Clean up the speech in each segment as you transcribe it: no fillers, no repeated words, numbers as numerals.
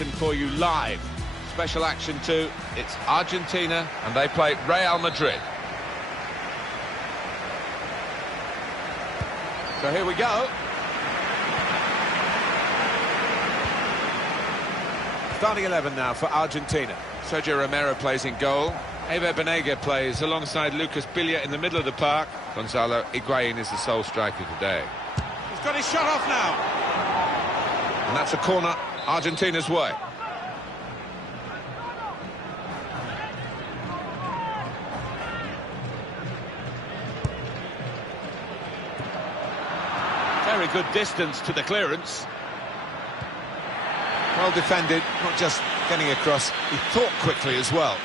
action for you live. Special action too, it's Argentina and they play Real Madrid. So here we go. Starting 11 now for Argentina. Sergio Romero plays in goal. Eva Banega plays alongside Lucas Billa in the middle of the park. Gonzalo Higuain is the sole striker today. He's got his shot off now. And that's a corner Argentina's way. Very good distance to the clearance. Well defended, not just getting across, he thought quickly as well.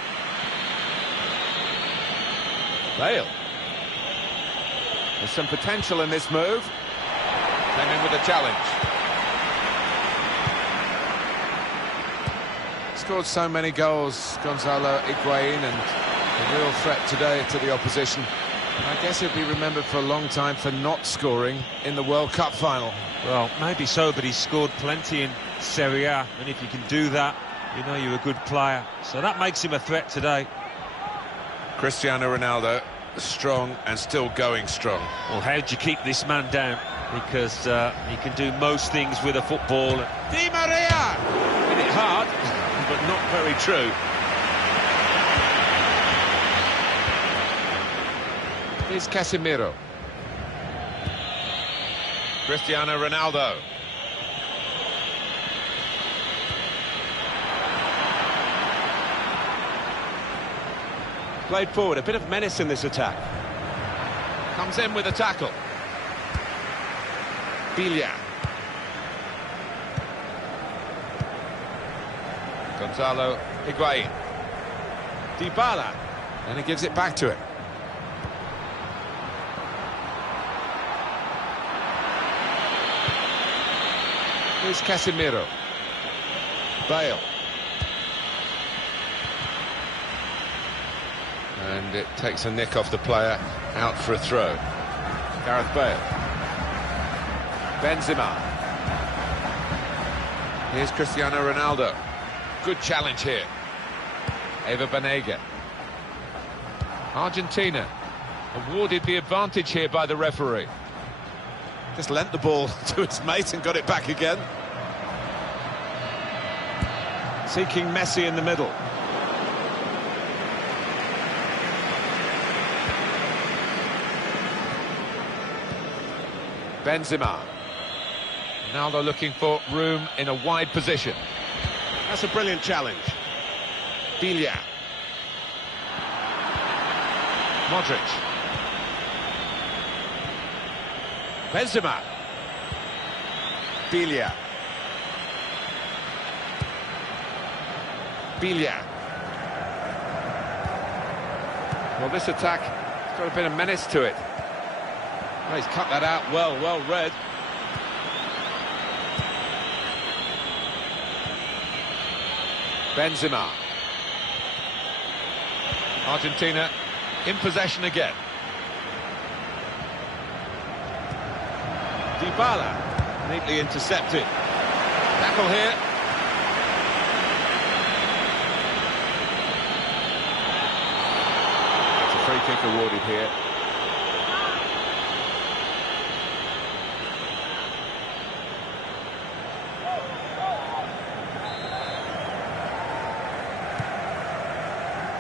Bale. There's some potential in this move. Came in with a challenge. Scored so many goals, Gonzalo Higuain, and a real threat today to the opposition. I guess he'll be remembered for a long time for not scoring in the World Cup final. Well, maybe so, but he's scored plenty in Serie A, and if you can do that, you know you're a good player. So that makes him a threat today. Cristiano Ronaldo, strong and still going strong. Well, how do you keep this man down? Because he can do most things with a football. Di Maria! Hit it hard, but not very true. Here's Casemiro. Cristiano Ronaldo. Played forward, a bit of menace in this attack. Comes in with a tackle. Billa. Gonzalo Higuain. Dybala. And he gives it back to him. Here's Casemiro. Bale. And it takes a nick off the player, out for a throw. Gareth Bale. Benzema. Here's Cristiano Ronaldo. Good challenge here. Eva Banega. Argentina awarded the advantage here by the referee. Just lent the ball to his mate and got it back again. Seeking Messi in the middle. Benzema. Ronaldo looking for room in a wide position. That's a brilliant challenge. Billa. Modric. Benzema. Billa. Billa. Well, this attack has got a bit of menace to it. Oh, he's cut that out well read. Benzema. Argentina in possession again. Dybala, neatly intercepted. Tackle here. It's a free kick awarded here.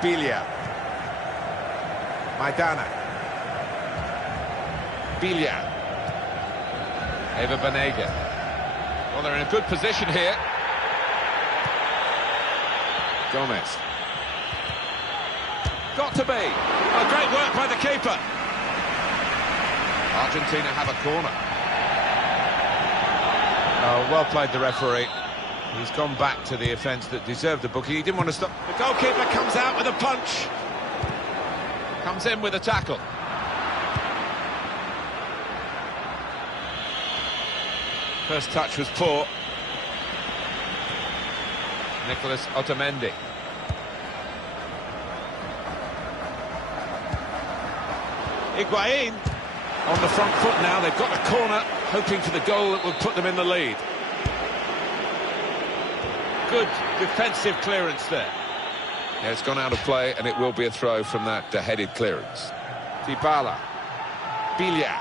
Billa. Maidana. Billa. Eva Banega. Well, they're in a good position here. Gomez. Got to be. Oh, great work by the keeper. Argentina have a corner. Oh, well played the referee. He's gone back to the offence that deserved the booking. He didn't want to stop. The goalkeeper comes out with a punch. Comes in with a tackle. First touch was poor. Nicolas Otamendi. Higuain on the front foot now. They've got the corner, hoping for the goal that would put them in the lead. Good defensive clearance there. Yeah, it's gone out of play, and it will be a throw from that headed clearance. Dybala. Bilia.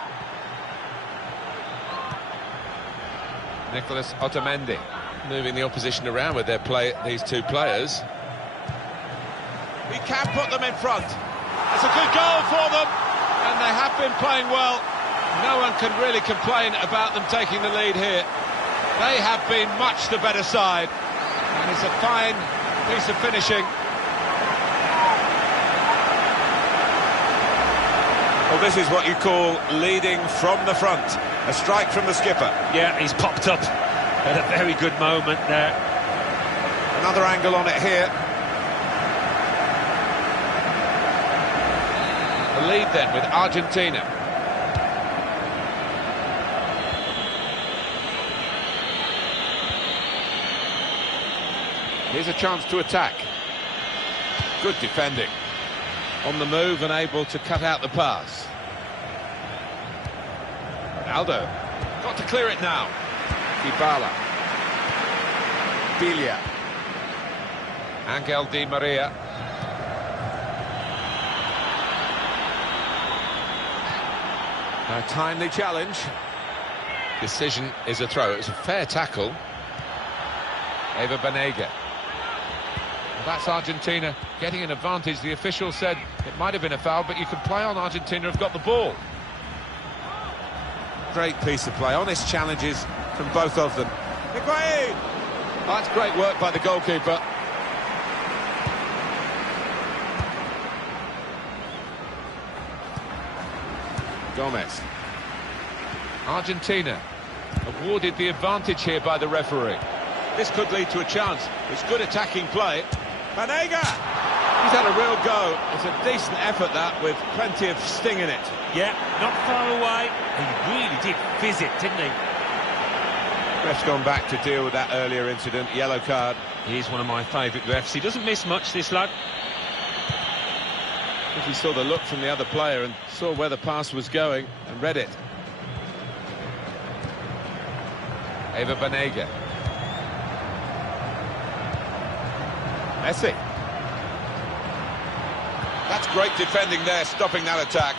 Nicolas Otamendi. Moving the opposition around with their play, these two players. He can put them in front. It's a good goal for them, and they have been playing well. No one can really complain about them taking the lead here. They have been much the better side, and it's a fine piece of finishing. Well, this is what you call leading from the front. A strike from the skipper. Yeah, he's popped up at a very good moment there. Another angle on it here. The lead then with Argentina. Here's a chance to attack. Good defending. On the move and able to cut out the pass. Ronaldo. Got to clear it now. Dybala. Bilia. Angel Di Maria. A timely challenge. Decision is a throw. It was a fair tackle. Eva Banega. Well, that's Argentina getting an advantage. The official said it might have been a foul, but you can play on. Argentina have got the ball. Great piece of play. Honest challenges from both of them. Higuain! That's great work by the goalkeeper. Gomez. Argentina awarded the advantage here by the referee. This could lead to a chance. It's good attacking play. Banega! He's had a real go. It's a decent effort, that, with plenty of sting in it. Yeah, not far away. He really did fizz it, didn't he? Ref's gone back to deal with that earlier incident. Yellow card. He's one of my favourite refs. He doesn't miss much, this lad. I think he saw the look from the other player and saw where the pass was going and read it. Eva Banega. Messi. That's great defending there, stopping that attack.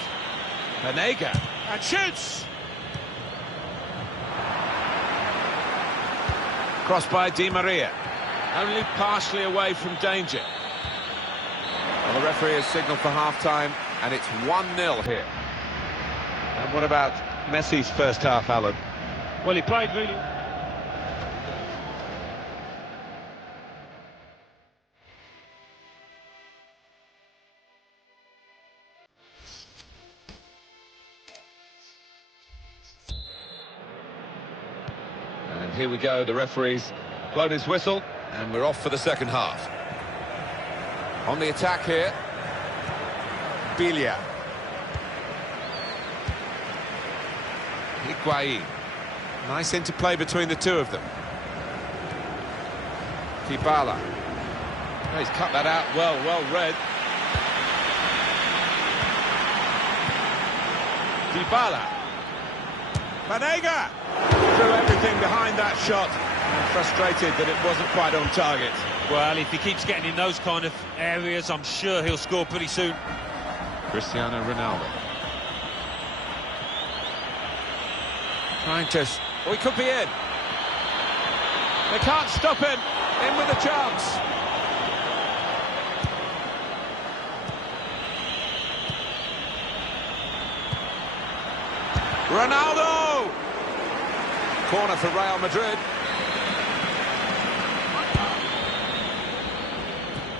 Banega. And shoots! Crossed by Di Maria. Only partially away from danger. Well, the referee has signalled for half-time, and it's 1-0 here. And what about Messi's first half, Alan? Well, he played really... And here we go, the referee's blown his whistle, and we're off for the second half. On the attack here, Bilia. Higuain. Nice interplay between the two of them. Dybala. Oh, he's cut that out well read. Dybala. Banega! Threw everything behind that shot, and frustrated that it wasn't quite on target. Well, if he keeps getting in those kind of areas, I'm sure he'll score pretty soon. Cristiano Ronaldo. Trying to... Oh, he could be in. They can't stop him. In with a chance. Ronaldo! Corner for Real Madrid.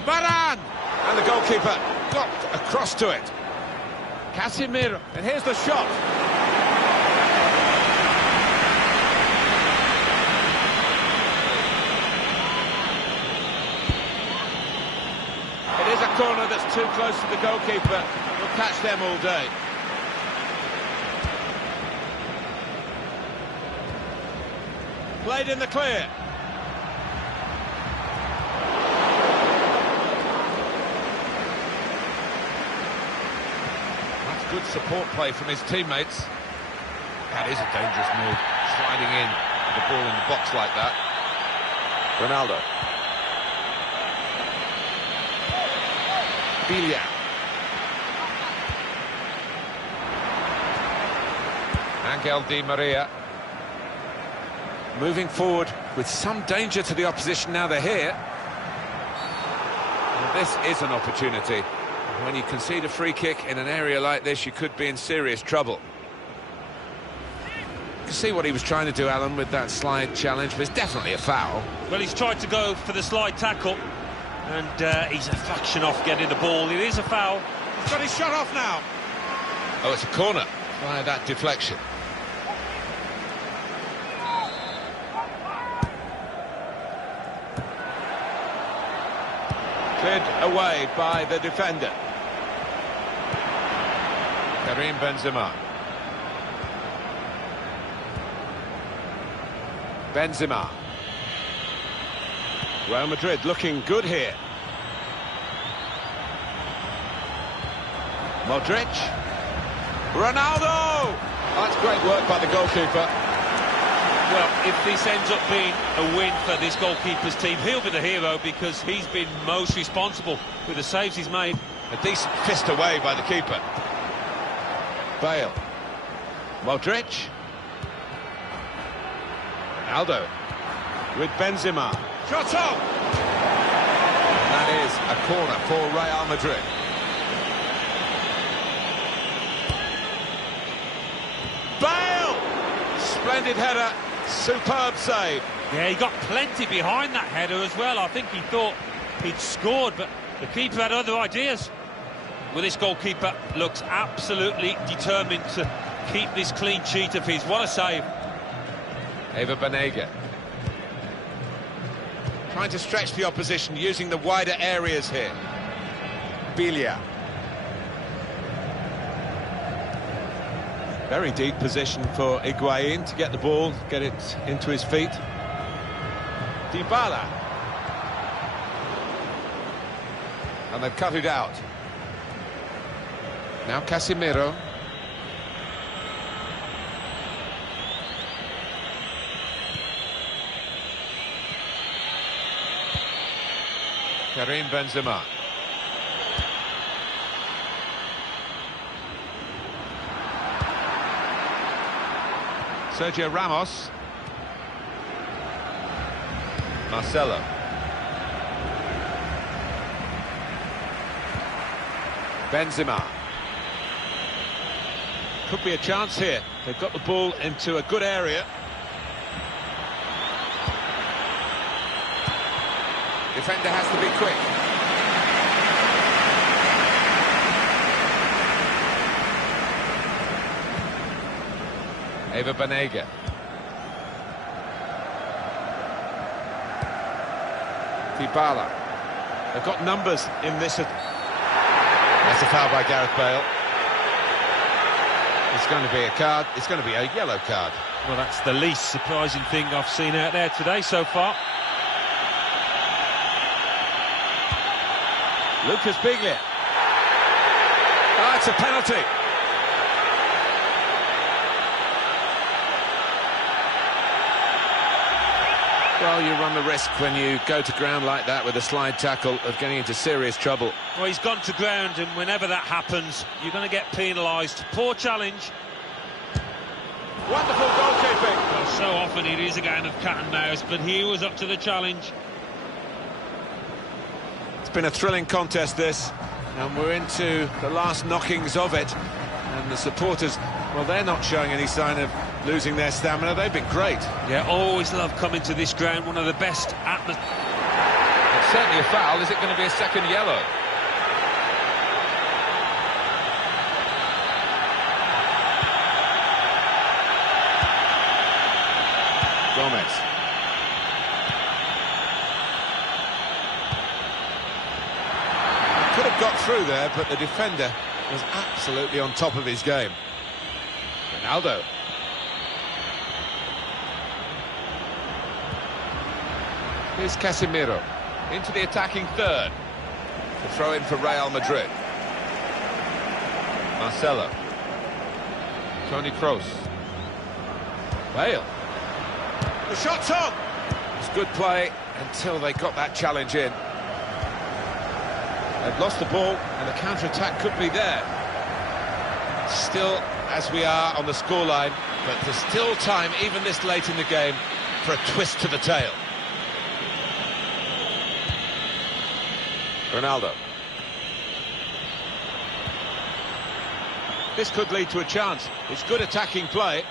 Varane! And the goalkeeper got across to it. Casemiro, and here's the shot. It is a corner that's too close to the goalkeeper. He'll catch them all day. Played in the clear. That's good support play from his teammates. That is a dangerous move, sliding in with the ball in the box like that. Ronaldo. Bilia. Angel Di Maria. Moving forward with some danger to the opposition now they're here. Well, this is an opportunity. When you concede a free kick in an area like this, you could be in serious trouble. You can see what he was trying to do, Alan, with that slide challenge, but it's definitely a foul. Well, he's tried to go for the slide tackle, and he's a fraction off getting the ball. It is a foul. He's got his shot off now. Oh, it's a corner via that deflection. Cleared away by the defender. Karim Benzema. Benzema. Real Madrid looking good here. Modric. Ronaldo! Oh, that's great work by the goalkeeper. Well, if this ends up being a win for this goalkeeper's team, he'll be the hero because he's been most responsible with the saves he's made. A decent fist away by the keeper. Bale. Modric. Ronaldo. With Benzema. Shot on! That is a corner for Real Madrid. Bale! Splendid header. Superb save. Yeah, he got plenty behind that header as well. I think he thought he'd scored, but the keeper had other ideas. Well, this goalkeeper looks absolutely determined to keep this clean sheet of his. What a save. Eva Banega. Trying to stretch the opposition, using the wider areas here. Bilia. Very deep position for Higuain to get the ball, get it into his feet. Dybala. And they've cut it out. Now Casemiro. Karim Benzema. Sergio Ramos. Marcelo. Benzema. Could be a chance here. They've got the ball into a good area. Defender has to be quick. Eva Banega. Dybala. They've got numbers in this. That's a foul by Gareth Bale. It's going to be a card. It's going to be a yellow card. Well, that's the least surprising thing I've seen out there today so far. Lucas Biglia. Oh, it's a penalty. Well, you run the risk when you go to ground like that with a slide tackle of getting into serious trouble. Well, he's gone to ground, and whenever that happens, you're going to get penalised. Poor challenge. Wonderful goalkeeping. Well, so often it is a game of cat and mouse, but he was up to the challenge. It's been a thrilling contest, this, and we're into the last knockings of it. And the supporters, well, they're not showing any sign of losing their stamina. They've been great. Yeah, always love coming to this ground. One of the best atmospheres. It's certainly a foul. Is it going to be a second yellow? Gomez. Could have got through there, but the defender was absolutely on top of his game. Ronaldo. Here's Casemiro into the attacking third. The throw in for Real Madrid. Marcelo. Toni Kroos. Bale. The shot's on. It's good play until they got that challenge in. They've lost the ball, and the counter-attack could be there. Still, as we are on the scoreline, but there's still time, even this late in the game, for a twist to the tail. Ronaldo. This could lead to a chance. It's good attacking play.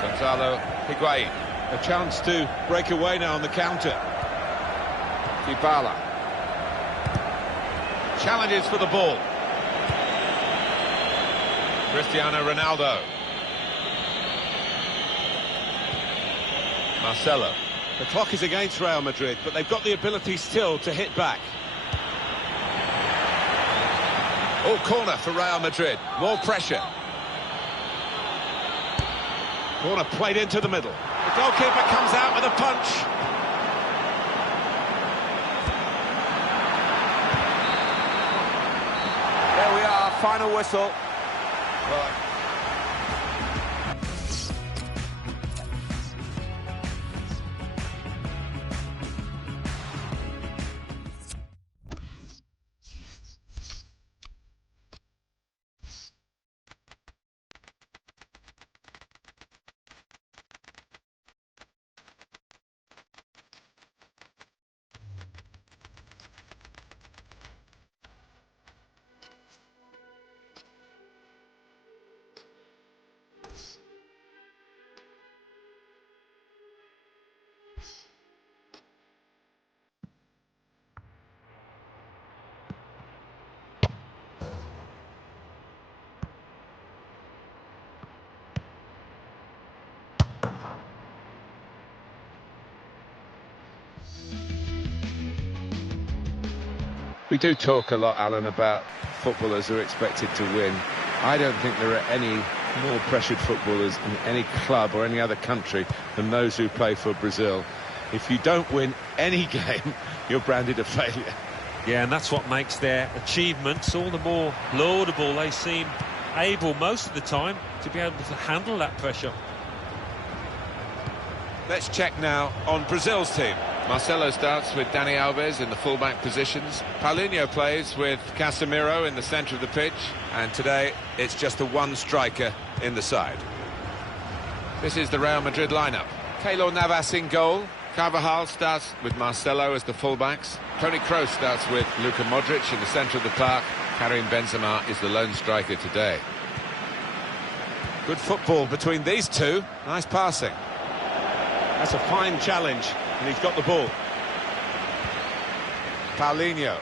Gonzalo Higuain. A chance to break away now on the counter. Dybala. Challenges for the ball. Cristiano Ronaldo. Marcelo. The clock is against Real Madrid, but they've got the ability still to hit back. Oh, corner for Real Madrid. More pressure. Corner played into the middle. The goalkeeper comes out with a punch. There we are, final whistle. Well, we do talk a lot, Alan, about footballers who are expected to win. I don't think there are any more pressured footballers in any club or any other country than those who play for Brazil. If you don't win any game, you're branded a failure. Yeah, and that's what makes their achievements all the more laudable. They seem able most of the time to be able to handle that pressure. Let's check now on Brazil's team. Marcelo starts with Dani Alves in the fullback positions. Paulinho plays with Casemiro in the centre of the pitch. And today, it's just the one striker in the side. This is the Real Madrid lineup. Keylor Navas in goal. Carvajal starts with Marcelo as the fullbacks. Toni Kroos starts with Luka Modric in the centre of the park. Karim Benzema is the lone striker today. Good football between these two. Nice passing. That's a fine challenge, and he's got the ball. Paulinho.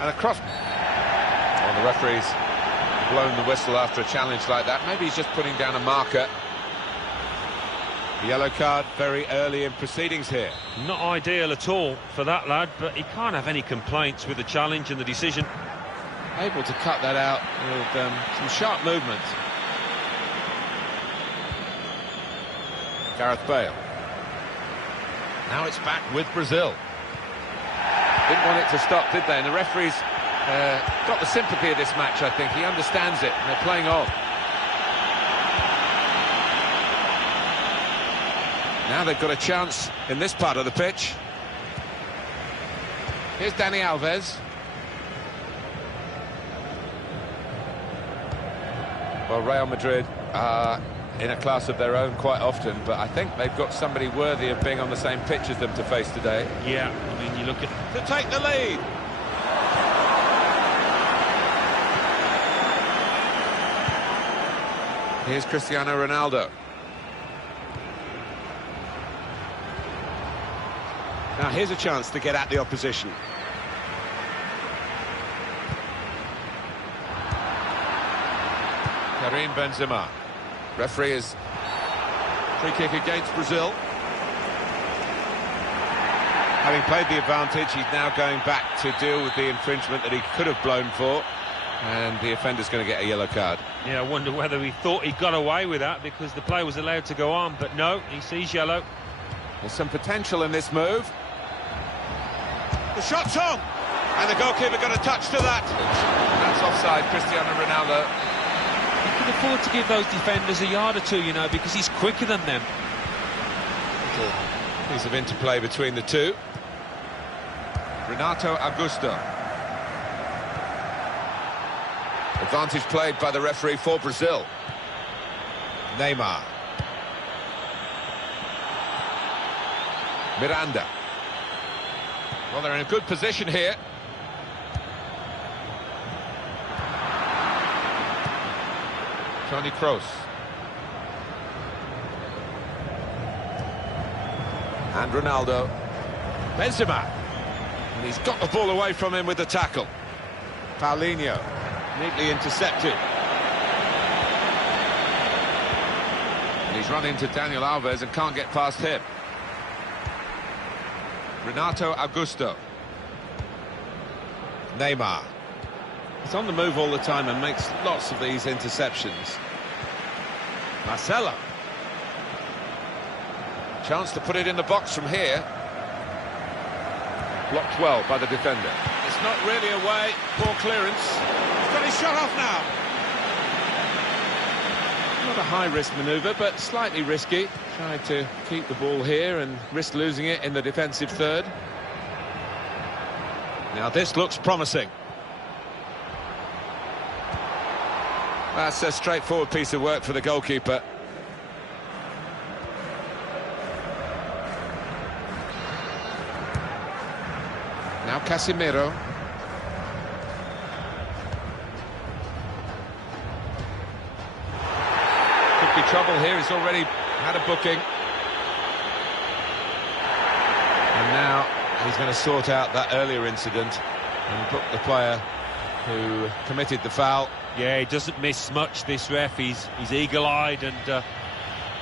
And across. Well, the referee's blown the whistle after a challenge like that. Maybe he's just putting down a marker. Yellow card very early in proceedings here. Not ideal at all for that lad, but he can't have any complaints with the challenge and the decision. Able to cut that out with some sharp movement. Gareth Bale. Now it's back with Brazil. Didn't want it to stop, did they? And the referee's got the sympathy of this match, I think. He understands it, and they're playing on. Now they've got a chance in this part of the pitch. Here's Dani Alves. Well, Real Madrid are in a class of their own quite often, but I think they've got somebody worthy of being on the same pitch as them to face today. Yeah, I mean, you look at... To take the lead! Here's Cristiano Ronaldo. Now here's a chance to get at the opposition. Karim Benzema. Referee is free kick against Brazil. Having played the advantage, he's now going back to deal with the infringement that he could have blown for, and the offender's going to get a yellow card. Yeah, I wonder whether he thought he got away with that because the play was allowed to go on, but no, he sees yellow. There's some potential in this move. The shot's on, and the goalkeeper got a touch to that. That's offside, Cristiano Ronaldo. He can afford to give those defenders a yard or two, you know, because he's quicker than them. little piece of interplay between the two. Renato Augusto. Advantage played by the referee for Brazil. Neymar. Miranda. Well, they're in a good position here. Toni Kroos. And Ronaldo. Benzema. And he's got the ball away from him with the tackle. Paulinho. Neatly intercepted. And he's run into Daniel Alves and can't get past him. Renato Augusto. Neymar. He's on the move all the time and makes lots of these interceptions. Marcelo. Chance to put it in the box from here. Blocked well by the defender. It's not really away. Poor clearance. He's got his shot off now. Not a high-risk manoeuvre, but slightly risky. Tried to keep the ball here and risk losing it in the defensive third. Now this looks promising. That's a straightforward piece of work for the goalkeeper. Now Casemiro. Could be trouble here, he's already had a booking. And now he's going to sort out that earlier incident and book the player who committed the foul. Yeah, he doesn't miss much, this ref. He's eagle-eyed, and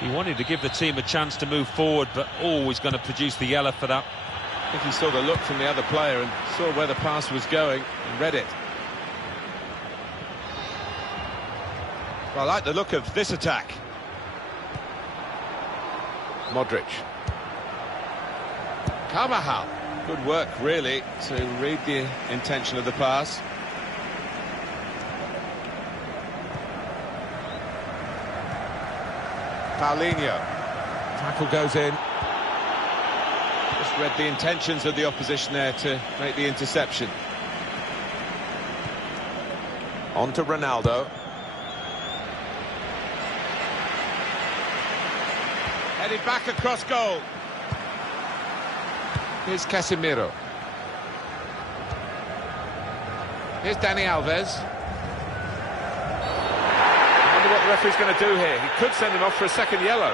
he wanted to give the team a chance to move forward, but always going to produce the yellow for that. I think he saw the look from the other player and saw where the pass was going and read it. Well, I like the look of this attack. Modric. Carvajal. Good work, really, to read the intention of the pass. Paulinho. Tackle goes in. Just read the intentions of the opposition there to make the interception. On to Ronaldo. Headed back across goal. Here's Casemiro. Here's Dani Alves. What the referee's going to do here. He could send him off for a second yellow.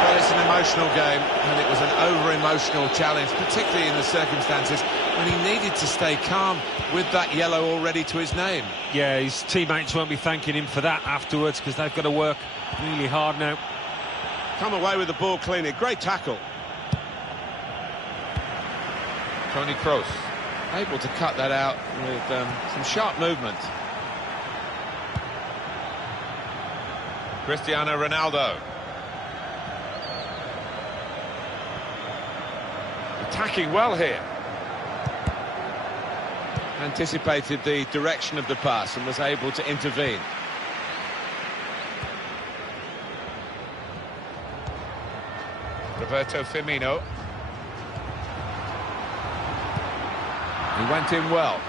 Well, it's an emotional game, and it was an over-emotional challenge, particularly in the circumstances when he needed to stay calm with that yellow already to his name. Yeah, his teammates won't be thanking him for that afterwards, because they've got to work really hard now. Come away with the ball cleanly. Great tackle. Toni Kroos able to cut that out with some sharp movement. Cristiano Ronaldo. Attacking well here. Anticipated the direction of the pass and was able to intervene. Roberto Firmino. He went in well.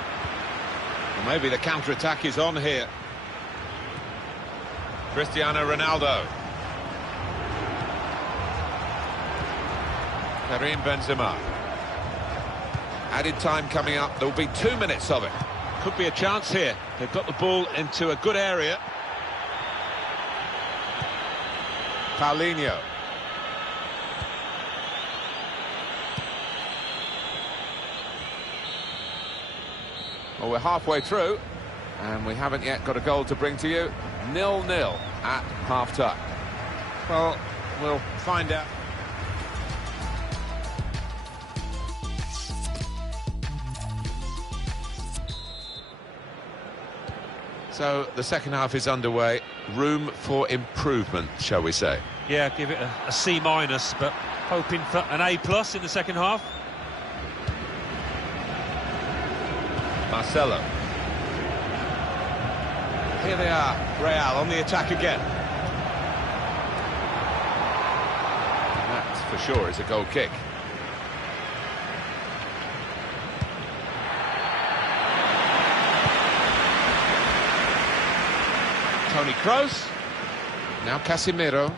Well, maybe the counter-attack is on here. Cristiano Ronaldo. Karim Benzema. Added time coming up. There will be 2 minutes of it. Could be a chance here. They've got the ball into a good area. Paulinho. Well, we're halfway through, and we haven't yet got a goal to bring to you. 0-0 at half-time. Well, we'll find out. So the second half is underway. Room for improvement, shall we say? Yeah, give it a C-, but hoping for an A+ in the second half. Marcelo. Here they are, Real on the attack again. for sure is a goal kick. Toni Kroos. Now Casemiro.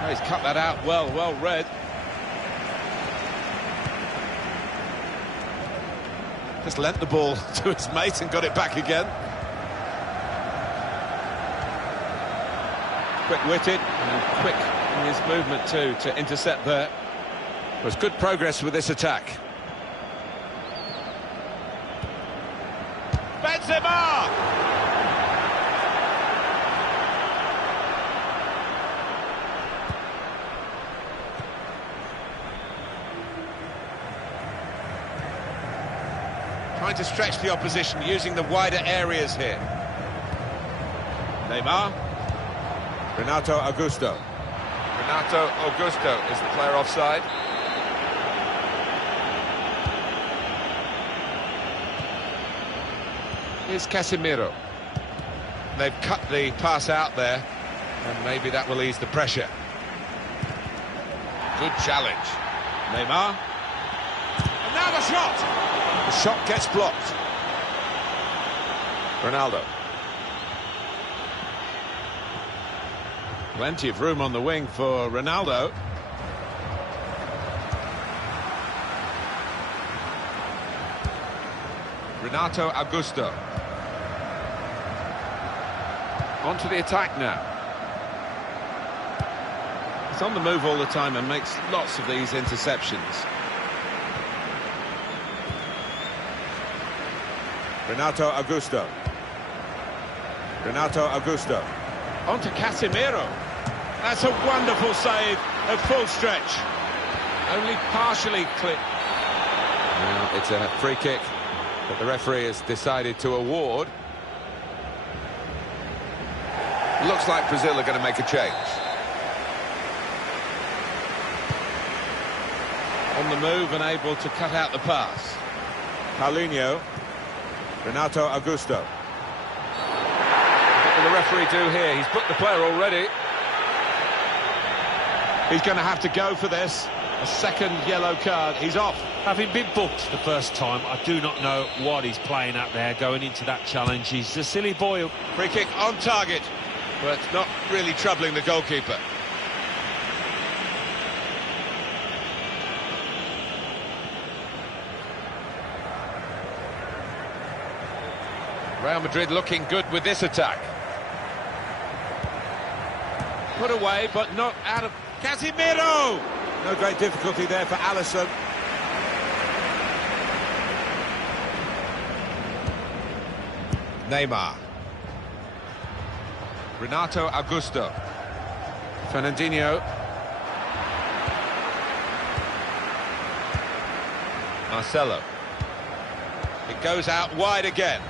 Oh, he's cut that out well read. Just lent the ball to his mate and got it back again. Quick-witted and quick in his movement too to intercept there. It was good progress with this attack. Benzema! Trying to stretch the opposition, using the wider areas here. Neymar. Renato Augusto. Renato Augusto is the player offside. Here's Casemiro. They've cut the pass out there, and maybe that will ease the pressure. Good challenge. Neymar. And now the shot! The shot gets blocked. Ronaldo. Plenty of room on the wing for Ronaldo. Renato Augusto. On to the attack now. He's on the move all the time and makes lots of these interceptions. Renato Augusto. Renato Augusto. On to Casemiro. That's a wonderful save at full stretch. Only partially clipped. Now it's a free kick that the referee has decided to award. Looks like Brazil are going to make a change. On the move and able to cut out the pass. Paulinho. Renato Augusto. What will the referee do here? He's booked the player already. He's going to have to go for this. A second yellow card. He's off. Having been booked the first time, I do not know what he's playing at there going into that challenge. He's a silly boy. Free kick on target, but not really troubling the goalkeeper. Real Madrid looking good with this attack. Put away, but not out of... Casemiro! No great difficulty there for Alisson. Neymar. Renato Augusto. Fernandinho. Marcelo. It goes out wide again.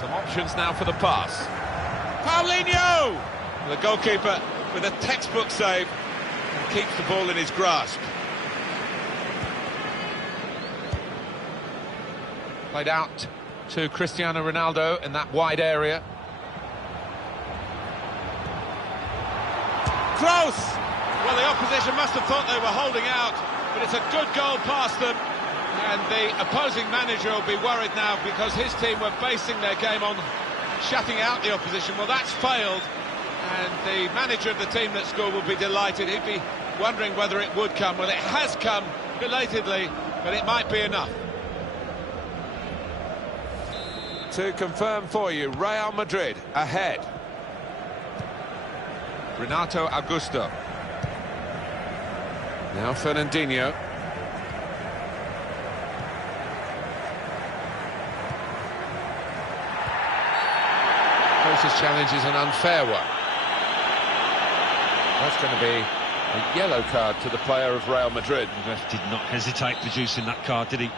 Some options now for the pass. Paulinho! The goalkeeper with a textbook save and keeps the ball in his grasp. Played out to Cristiano Ronaldo in that wide area. Close! Well, the opposition must have thought they were holding out, but it's a good goal past them. And the opposing manager will be worried now because his team were basing their game on shutting out the opposition. Well, that's failed, and the manager of the team that scored will be delighted. He'd be wondering whether it would come. Well, it has come belatedly, but it might be enough. To confirm for you, Real Madrid ahead. Renato Augusto. Now Fernandinho. Closest challenge is an unfair one. That's going to be a yellow card to the player of Real Madrid. The ref did not hesitate producing that card, did he?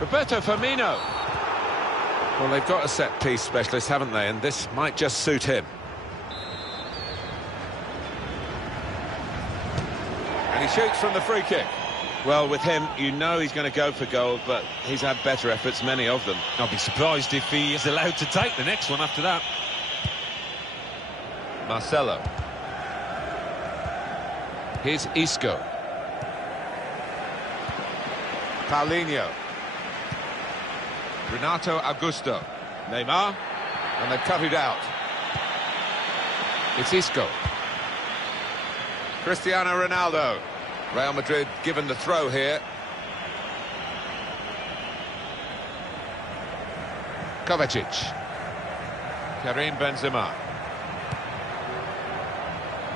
Roberto Firmino. Well, they've got a set-piece specialist, haven't they? And this might just suit him. And he shoots from the free kick. Well, with him, you know he's going to go for goal, but he's had better efforts, many of them. I'll be surprised if he is allowed to take the next one after that. Marcelo. Here's Isco. Paulinho. Renato Augusto. Neymar. And they've cut it out. It's Isco. Cristiano Ronaldo. Real Madrid given the throw here. Kovacic. Karim Benzema.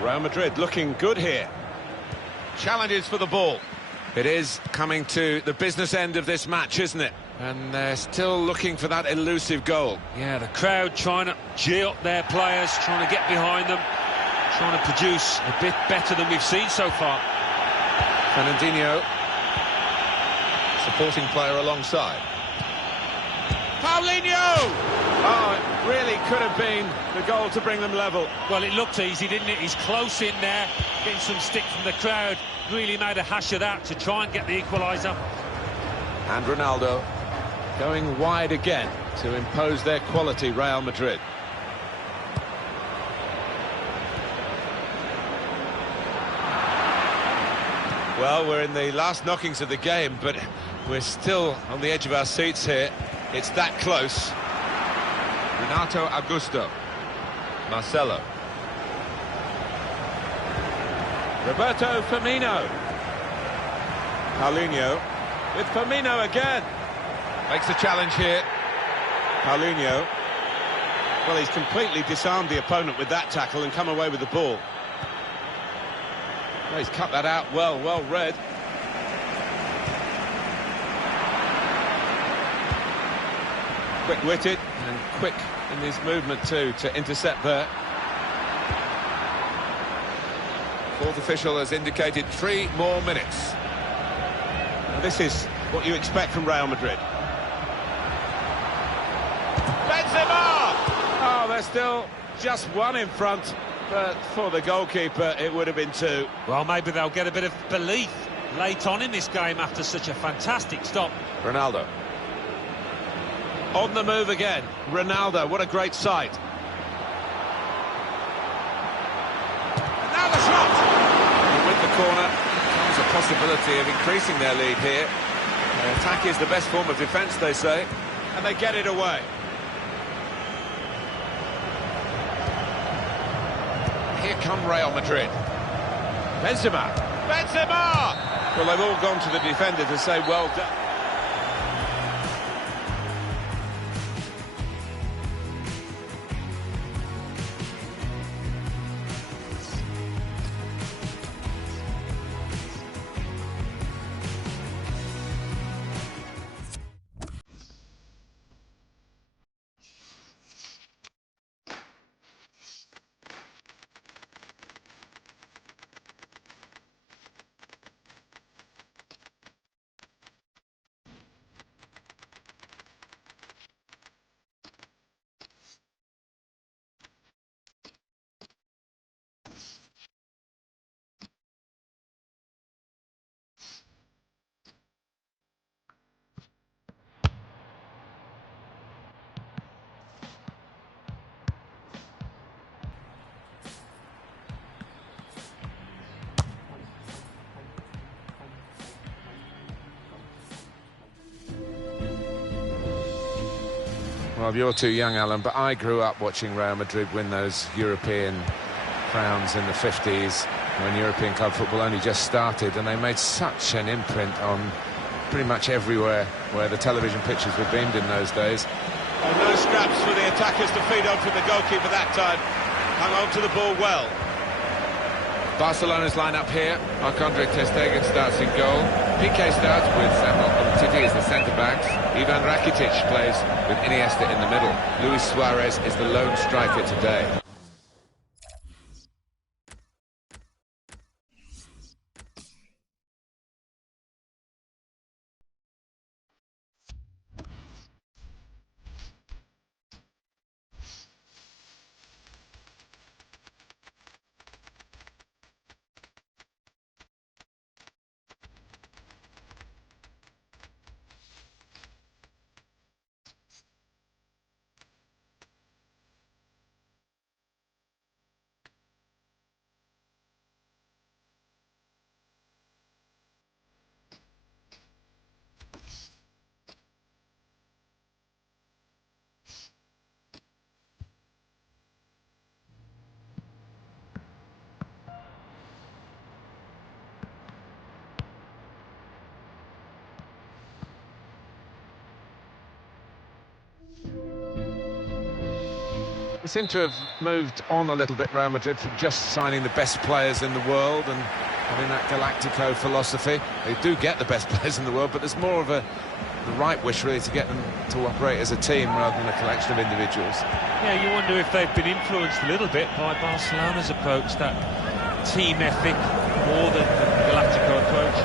Real Madrid looking good here. Challenges for the ball. It is coming to the business end of this match, isn't it? And they're still looking for that elusive goal. Yeah, the crowd trying to gee up their players, trying to get behind them, trying to produce a bit better than we've seen so far. Fernandinho, supporting player alongside. Paulinho! Oh, it really could have been the goal to bring them level. Well, it looked easy, didn't it? He's close in there, getting some stick from the crowd. Really made a hash of that to try and get the equaliser. And Ronaldo going wide again to impose their quality, Real Madrid. Well, we're in the last knockings of the game, but we're still on the edge of our seats here. It's that close. Renato Augusto. Marcelo. Roberto Firmino. Paulinho with Firmino again. Makes a challenge here. Paulinho. Well, he's completely disarmed the opponent with that tackle and come away with the ball. Well, he's cut that out well read. Quick-witted and quick in his movement too to intercept there. Fourth official has indicated 3 more minutes. Now, this is what you expect from Real Madrid. Benzema! Oh, there's still just one in front, but for the goalkeeper it would have been 2. Well, maybe they'll get a bit of belief late on in this game after such a fantastic stop. Ronaldo. On the move again. Ronaldo, what a great sight. Now the shot! With the corner comes a possibility of increasing their lead here. Attack is the best form of defence, they say. And they get it away. Here come Real Madrid. Benzema! Benzema! Well, they've all gone to the defender to say well done. Well, you're too young, Alan, but I grew up watching Real Madrid win those European crowns in the 50s when European club football only just started, and they made such an imprint on pretty much everywhere where the television pictures were beamed in those days. And no scraps for the attackers to feed on from the goalkeeper that time. Hung on to the ball well. Barcelona's line-up here. Marc-Andre ter Stegen starts in goal. Piqué starts with Samuel Umtiti as the centre-backs. Ivan Rakitic plays with Iniesta in the middle. Luis Suarez is the lone striker today. They seem to have moved on a little bit, Real Madrid, from just signing the best players in the world and having that Galactico philosophy. They do get the best players in the world, but there's more of the right wish, really, to get them to operate as a team rather than a collection of individuals. Yeah, you wonder if they've been influenced a little bit by Barcelona's approach, that team ethic, more than the Galactico approach.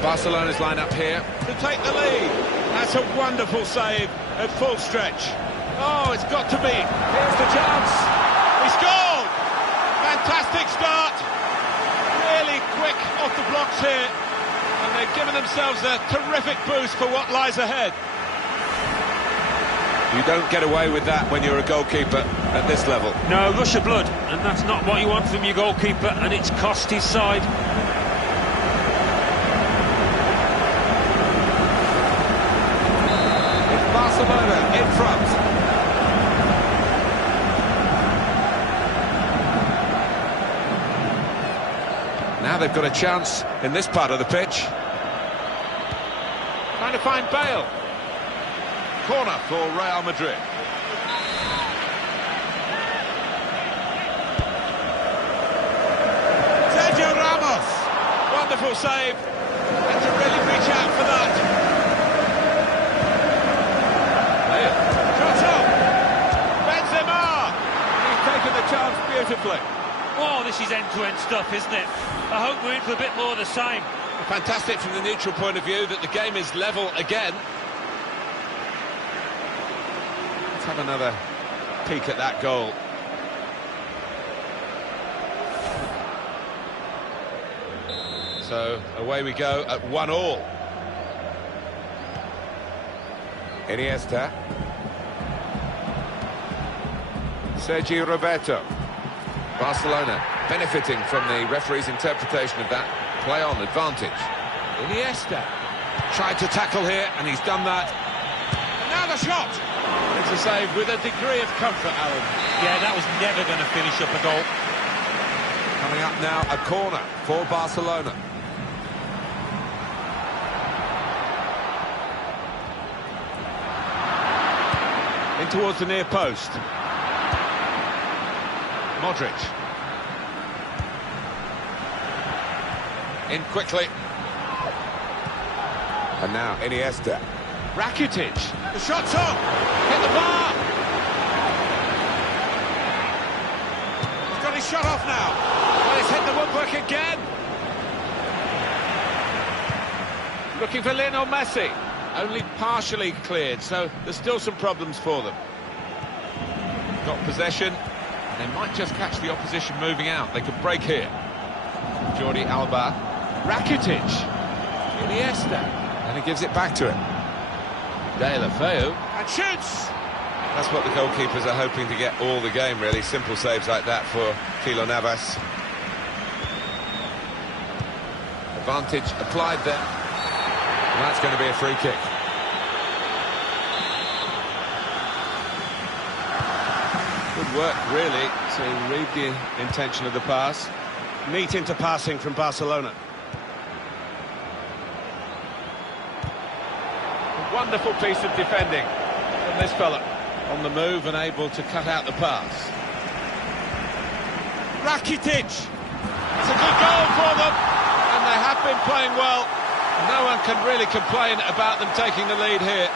Barcelona's line up here To take the lead. That's a wonderful save at full stretch. Oh, it's got to be. Here's the chance. He scored! Fantastic start. Really quick off the blocks here. And they've given themselves a terrific boost for what lies ahead. You don't get away with that when you're a goalkeeper at this level. No, rush of blood, and that's not what you want from your goalkeeper, and it's cost his side. It's Barcelona in front. Now they've got a chance in this part of the pitch. Trying to find Bale. Corner for Real Madrid. Sergio Ramos. Wonderful save. Had to really reach out for that. Shot up. Benzema. He's taken the chance beautifully. Oh, this is end-to-end stuff, isn't it? I hope we're in for a bit more of the same. Fantastic from the neutral point of view that the game is level again. Let's have another peek at that goal. So away we go at 1-1. Iniesta. Sergio Roberto. Barcelona benefiting from the referee's interpretation of that play-on advantage. Iniesta tried to tackle here, and he's done that. Now the shot. It's a save with a degree of comfort, Alan. Yeah, that was never going to finish up a goal. Coming up now, a corner for Barcelona. In towards the near post. Modric. In quickly. And now Iniesta. Rakitic. The shot's on. Hit the bar. He's got his shot off now. Well, he's hit the woodwork again. Looking for Lionel Messi. Only partially cleared, so there's still some problems for them. Got possession. And they might just catch the opposition moving out. They could break here. Jordi Alba. Rakitic. Iniesta. And he gives it back to him. Deulofeu. And shoots! That's what the goalkeepers are hoping to get all the game, really. Simple saves like that for Keylor Navas. Advantage applied there. And that's going to be a free kick. Good work, really, to read the intention of the pass. Neat into passing from Barcelona. A wonderful piece of defending from this fella. On the move and able to cut out the pass. Rakitic! It's a good goal for them, and they have been playing well. No one can really complain about them taking the lead here.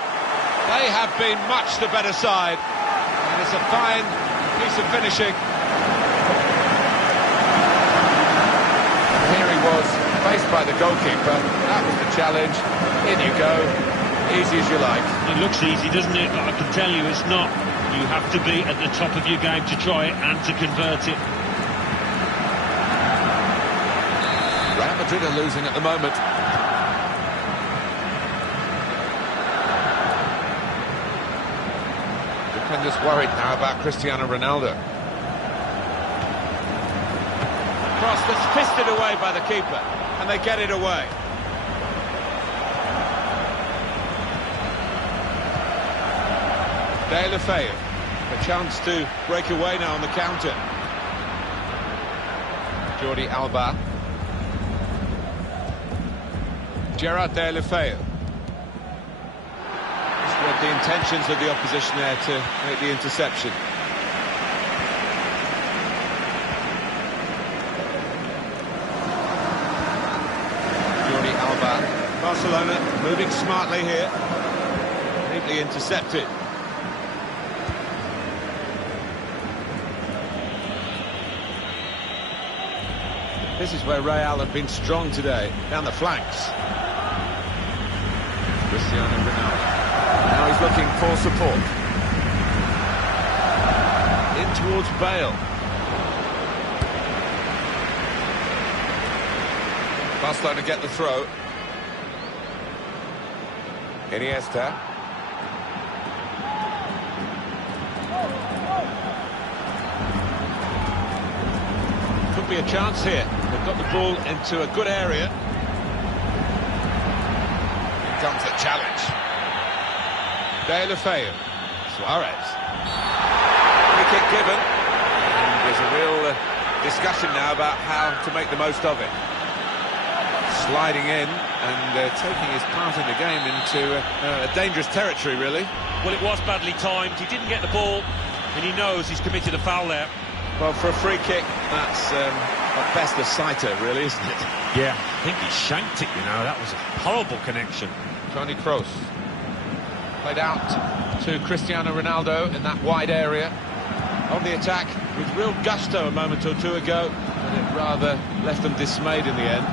They have been much the better side, and it's a fine piece of finishing. Here he was, faced by the goalkeeper. That was the challenge. In you go. Easy as you like. It looks easy, doesn't it? But I can tell you it's not. You have to be at the top of your game to try it and to convert it. Real Madrid are losing at the moment. Defenders worried now about Cristiano Ronaldo. Cross that's fisted away by the keeper, and they get it away. Deulofeu, a chance to break away now on the counter. Jordi Alba. Gerard Deulofeu. Just read Read the intentions of the opposition there to make the interception. Barcelona moving smartly here. Neatly intercepted. This is where Real have been strong today, down the flanks. Cristiano Ronaldo. Now he's looking for support. In towards Bale. Barcelona get the throw. Iniesta. Could be a chance here. They've got the ball into a good area. Here comes the challenge. De La Feu. Suarez. Free kick given. And there's a real discussion now about how to make the most of it. Sliding in and taking his part in the game into a dangerous territory, really. Well, it was badly timed. He didn't get the ball, and he knows he's committed a foul there. Well, for a free kick, that's at best a sighter, really, isn't it? Yeah, I think he shanked it, you know. That was a horrible connection. Toni Kroos. Played out to Cristiano Ronaldo in that wide area. On the attack with real gusto a moment or two ago, and it rather left them dismayed in the end.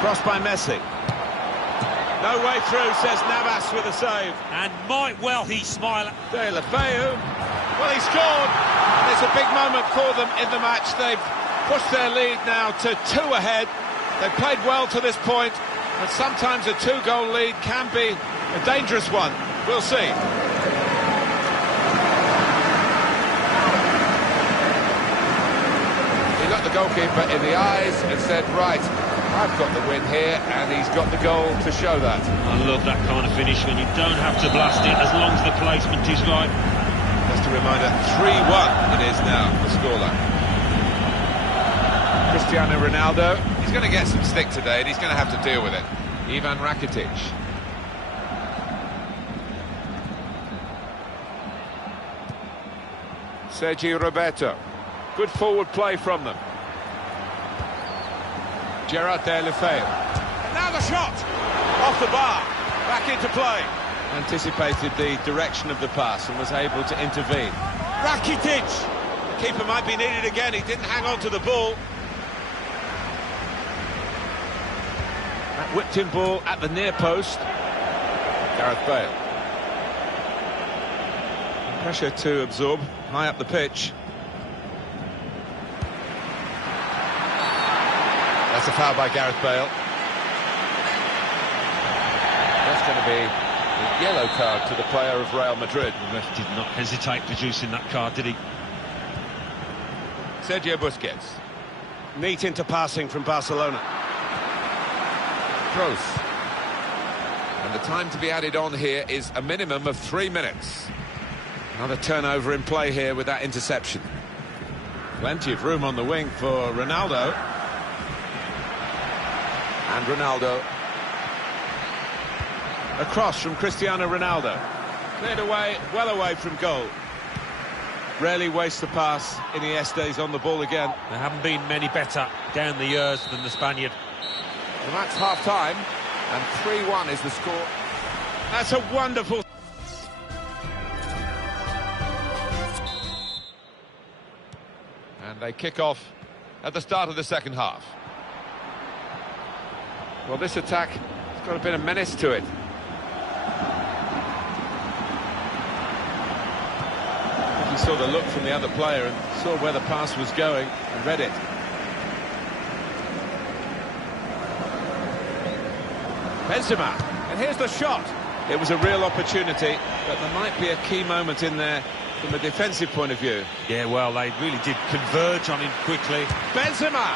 Crossed by Messi. No way through, says Navas with a save. And might well he smile. De La Feu. Well, he scored. And it's a big moment for them in the match. They've pushed their lead now to 2 ahead. They've played well to this point, and sometimes a 2-goal lead can be a dangerous one. We'll see. He looked the goalkeeper in the eyes and said, right, I've got the win here, and he's got the goal to show that. I love that kind of finish when you don't have to blast it as long as the placement is right. Just a reminder, 3-1 it is now, the scoreline. Cristiano Ronaldo, he's going to get some stick today, and he's going to have to deal with it. Ivan Rakitic. Sergi Roberto. Good forward play from them. Gerard De La Feu. Now the shot! Off the bar, back into play. Anticipated the direction of the pass and was able to intervene. Rakitic! The keeper might be needed again, he didn't hang on to the ball. That whipped-in ball at the near post. Gareth Bale. Pressure to absorb, high up the pitch. That's a foul by Gareth Bale. That's going to be a yellow card to the player of Real Madrid. The ref did not hesitate producing that card, did he? Sergio Busquets. Neat into passing from Barcelona. Kroos. And the time to be added on here is a minimum of 3 minutes. Another turnover in play here with that interception. Plenty of room on the wing for Ronaldo. And Ronaldo. A cross from Cristiano Ronaldo. Cleared away, well away from goal. Rarely wastes the pass. Iniesta's on the ball again. There haven't been many better down the years than the Spaniard. Well, that's half-time, and 3-1 is the score. That's a wonderful... And they kick off at the start of the second half. Well, this attack has got a bit of menace to it. I think he saw the look from the other player and saw where the pass was going and read it. Benzema, and here's the shot. It was a real opportunity, but there might be a key moment in there from a defensive point of view. Yeah, well, they really did converge on him quickly. Benzema,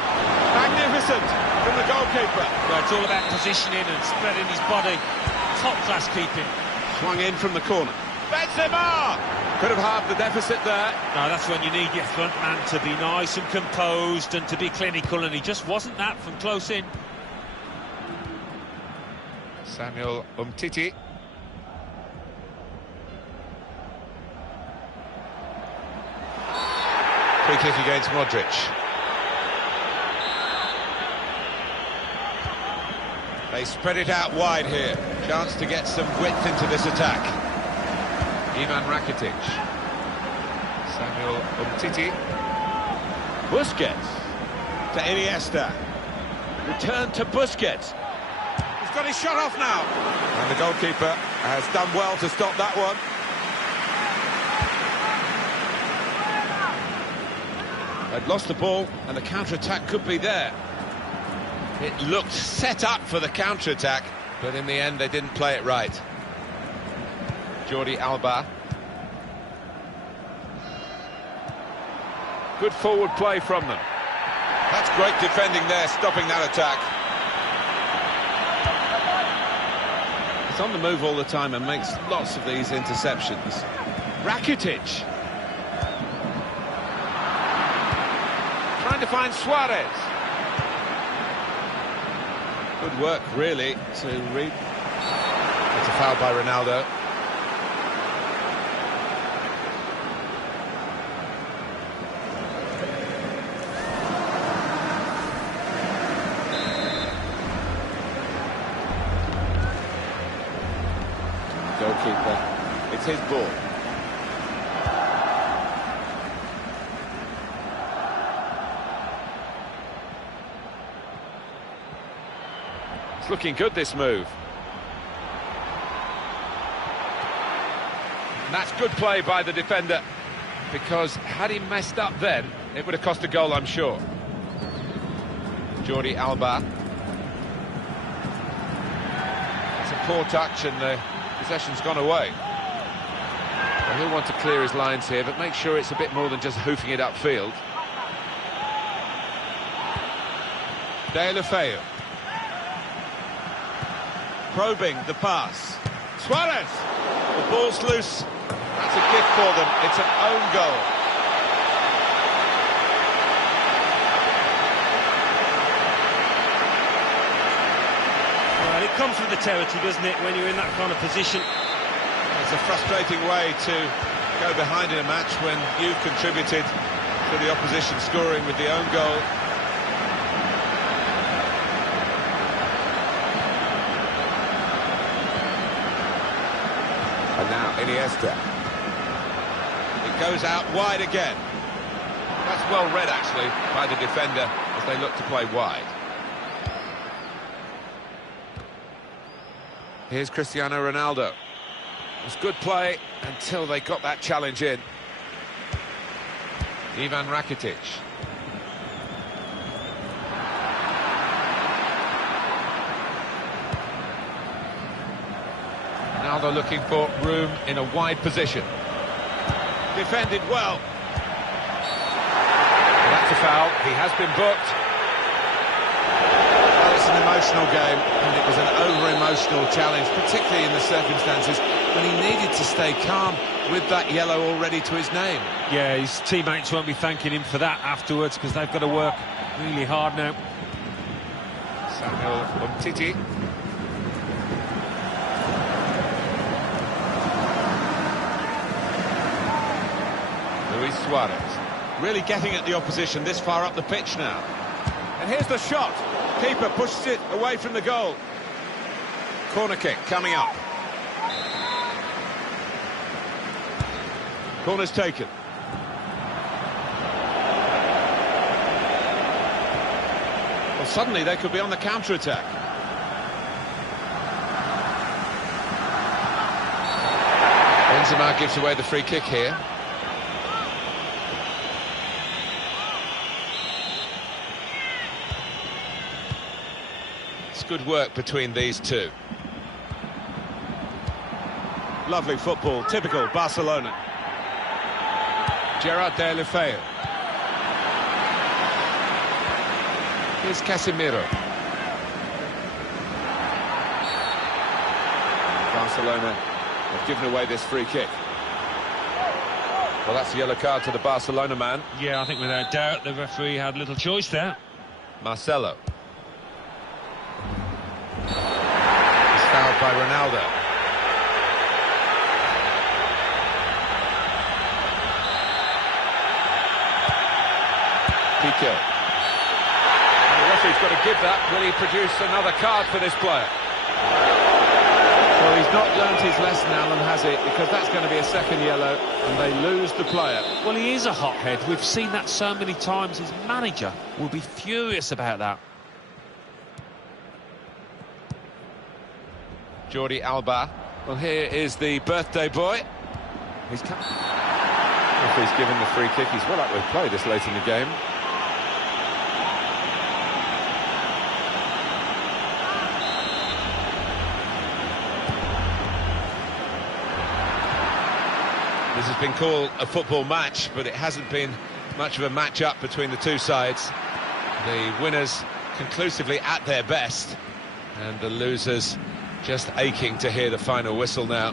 magnificent from the goalkeeper. Well, it's all about positioning and spreading his body. Top-class keeping. Swung in from the corner. Benzema! Could have halved the deficit there. No, that's when you need your front man to be nice and composed and to be clinical, and he just wasn't that from close in. Samuel Umtiti. Free kick against Modric. They spread it out wide here. Chance to get some width into this attack. Ivan Rakitic. Samuel Umtiti. Busquets to Iniesta. Return to Busquets. He's got his shot off now. And the goalkeeper has done well to stop that one. They'd lost the ball and the counter-attack could be there. It looked set up for the counter-attack, But in the end, they didn't play it right. Jordi Alba. Good forward play from them. that's great defending there, stopping that attack. He's on the move all the time and makes lots of these interceptions. Rakitic. Trying to find Suarez. Good work, really, to read. It's a foul by Ronaldo. Goalkeeper, it's his ball. It's looking good, this move. And that's good play by the defender, because had he messed up then, it would have cost a goal, I'm sure. Jordi Alba. It's a poor touch and the possession's gone away. Well, he'll want to clear his lines here, but make sure it's a bit more than just hoofing it upfield. Deulofeu. Probing the pass. Suarez! The ball's loose. That's a gift for them. It's an own goal. Well, it comes with the territory, doesn't it, when you're in that kind of position? It's a frustrating way to go behind in a match when you've contributed to the opposition scoring with the own goal. And now Iniesta. It goes out wide again. That's well read, actually, by the defender as they look to play wide. Here's Cristiano Ronaldo. It was good play until they got that challenge in. Ivan Rakitic. Ronaldo looking for room in a wide position. Defended well. Well, that's a foul. He has been booked. Well, it's an emotional game, and it was an over-emotional challenge, particularly in the circumstances when he needed to stay calm with that yellow already to his name. Yeah, his teammates won't be thanking him for that afterwards, because they've got to work really hard now. Samuel Umtiti. Luis Suarez. Really getting at the opposition this far up the pitch now. And here's the shot. Keeper pushes it away from the goal. Corner kick coming up. Corner's taken. Well, suddenly they could be on the counter-attack. Benzema gives away the free kick here. It's good work between these two. Lovely football, typical Barcelona. Gerard Deulofeu. Here's Casemiro. Barcelona have given away this free kick. Well, that's a yellow card to the Barcelona man. Yeah, I think without doubt the referee had little choice there. Marcelo. He's fouled by Ronaldo. Piqué. And the referee's got to give that. Will he produce another card for this player? Well, he's not learnt his lesson, Alan, has he? Because that's going to be a second yellow, and they lose the player. Well, he is a hothead. We've seen that so many times. His manager will be furious about that. Jordi Alba. Well, here is the birthday boy. He's come. Referee's given the free kick. He's well up with play this late in the game. This has been called a football match, but it hasn't been much of a match-up between the two sides. The winners conclusively at their best, and the losers just aching to hear the final whistle now.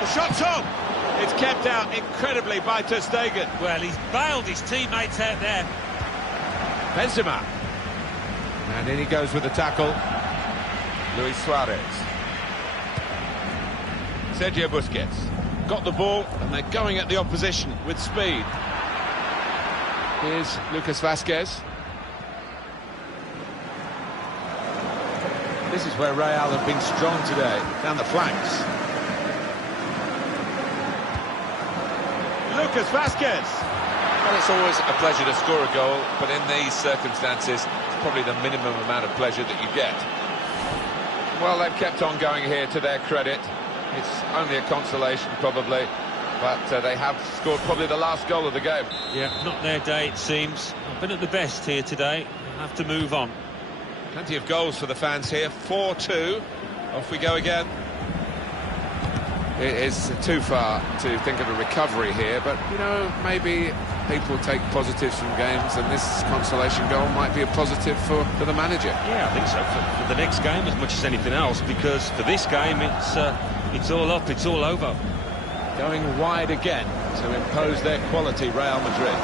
The shot's on! It's kept out incredibly by Ter Stegen. Well, he's bailed his teammates out there. Benzema. And in he goes with the tackle. Luis Suarez. Sergio Busquets. Got the ball, and they're going at the opposition with speed. Here's Lucas Vazquez. This is where Real have been strong today, down the flanks. Lucas Vazquez. Well, it's always a pleasure to score a goal, but in these circumstances, it's probably the minimum amount of pleasure that you get. Well, they've kept on going here, to their credit. It's only a consolation, probably, but they have scored probably the last goal of the game. Yeah, not their day, it seems. I've been at the best here today. I'll have to move on. Plenty of goals for the fans here. 4-2. Off we go again. It is too far to think of a recovery here, but, you know, maybe people take positives from games, and this consolation goal might be a positive for the manager. Yeah, I think so, for the next game as much as anything else, because for this game, it's all up, it's all over. Going wide again to impose their quality, Real Madrid.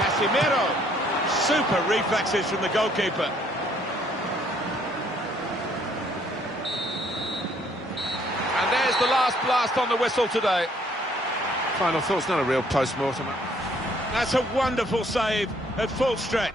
Casemiro. Super reflexes from the goalkeeper. And there's the last blast on the whistle today. Final thoughts, not a real post-mortem. That's a wonderful save at full stretch.